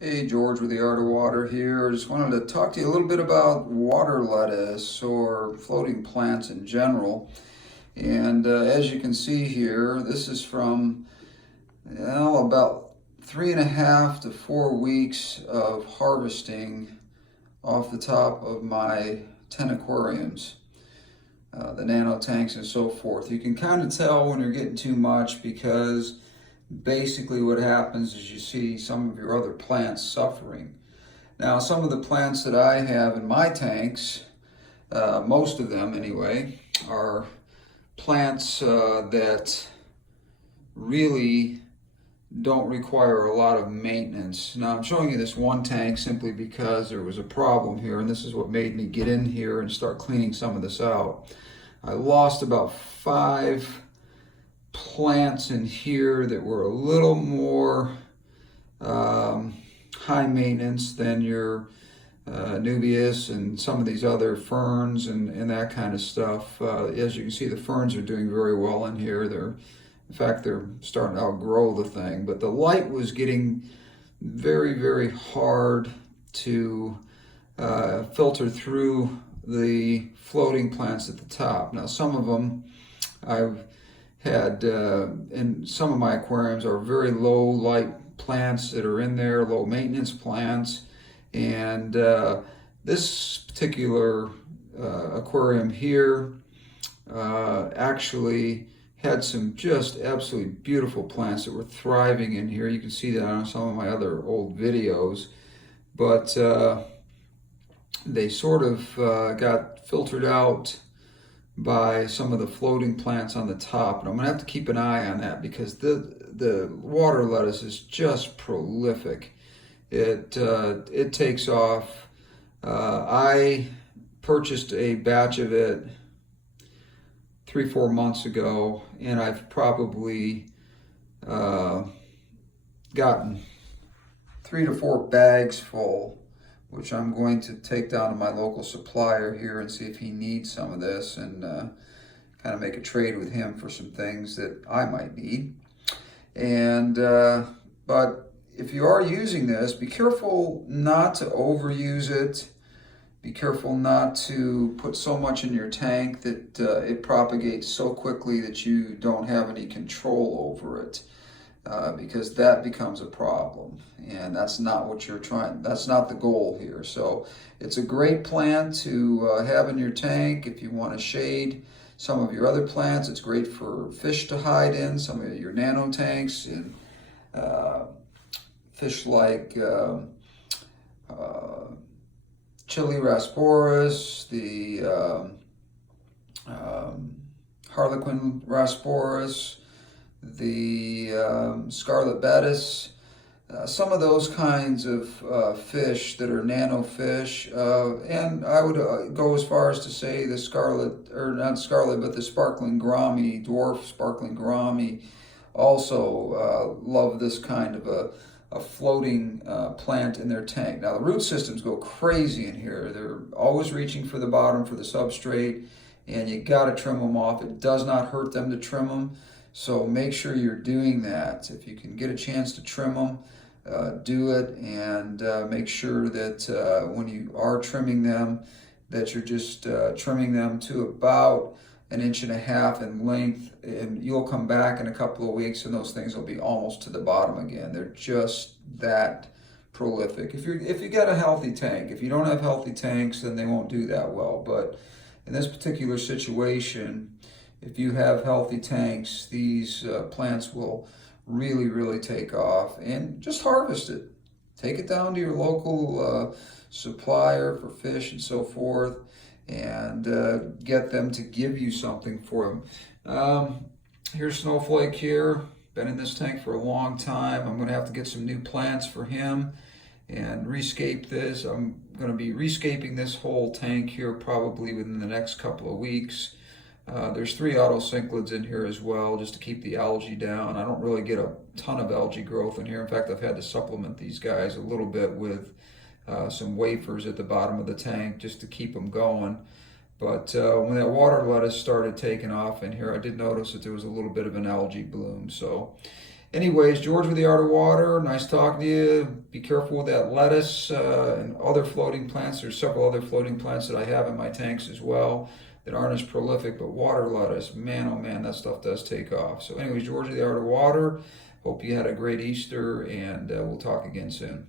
Hey, George with the Art of Water here. I just wanted to talk to you a little bit about water lettuce or floating plants in general. And as you can see here, this is from about 3.5 to 4 weeks of harvesting off the top of my 10 aquariums, the nano tanks and so forth. You can kind of tell when you're getting too much because basically what happens is you see some of your other plants suffering. Now, some of the plants that I have in my tanks, most of them anyway, are plants that really don't require a lot of maintenance. Now, I'm showing you this one tank simply because there was a problem here, and this is what made me get in here and start cleaning some of this out. I lost about 5 plants in here that were a little more high maintenance than your Nubius and some of these other ferns and that kind of stuff. As you can see, the ferns are doing very well in here. In fact, they're starting to outgrow the thing. But the light was getting very, very hard to filter through the floating plants at the top. Now, some of them I've had in some of my aquariums are very low light plants that are in there, low maintenance plants. And this particular aquarium here actually had some just absolutely beautiful plants that were thriving in here. You can see that on some of my other old videos. But they sort of got filtered out by some of the floating plants on the top. And I'm going to have to keep an eye on that because the water lettuce is just prolific. It takes off. I purchased a batch of it 3-4 months ago, and I've probably gotten 3 to 4 bags full, which I'm going to take down to my local supplier here and see if he needs some of this and kind of make a trade with him for some things that I might need. And but if you are using this, be careful not to overuse it. Be careful not to put so much in your tank that it propagates so quickly that you don't have any control over it. Because that becomes a problem, and that's not what you're trying. That's not the goal here. So it's a great plant to have in your tank if you want to shade some of your other plants. It's great for fish to hide in some of your nano tanks, and fish like Chili rasporus, the Harlequin rasporus, the scarlet bettis, some of those kinds of fish that are nano fish, and I would go as far as to say the scarlet, or not scarlet, but the sparkling gourami, dwarf sparkling gourami, also love this kind of a floating plant in their tank. Now the root systems go crazy in here. They're always reaching for the bottom for the substrate, and you got to trim them off. It does not hurt them to trim them. So make sure you're doing that. If you can get a chance to trim them, do it, and make sure that when you are trimming them, that you're just trimming them to about 1.5 inches in length, and you'll come back in a couple of weeks and those things will be almost to the bottom again. They're just that prolific. If you got a healthy tank. If you don't have healthy tanks, then they won't do that well. But in this particular situation, if you have healthy tanks, these plants will really, really take off. And just harvest it. Take it down to your local supplier for fish and so forth, and get them to give you something for them. Here's Snowflake here. Been in this tank for a long time. I'm going to have to get some new plants for him and rescape this. I'm going to be rescaping this whole tank here probably within the next couple of weeks. There's 3 autocinclids in here as well, just to keep the algae down. I don't really get a ton of algae growth in here. In fact, I've had to supplement these guys a little bit with some wafers at the bottom of the tank just to keep them going. But when that water lettuce started taking off in here, I did notice that there was a little bit of an algae bloom. So Anyways, George with the Art of Water, nice talking to you. Be careful with that lettuce and other floating plants. There's several other floating plants that I have in my tanks as well that aren't as prolific, but water lettuce, man, oh man, that stuff does take off. So anyways, George with the Art of Water, hope you had a great Easter, and we'll talk again soon.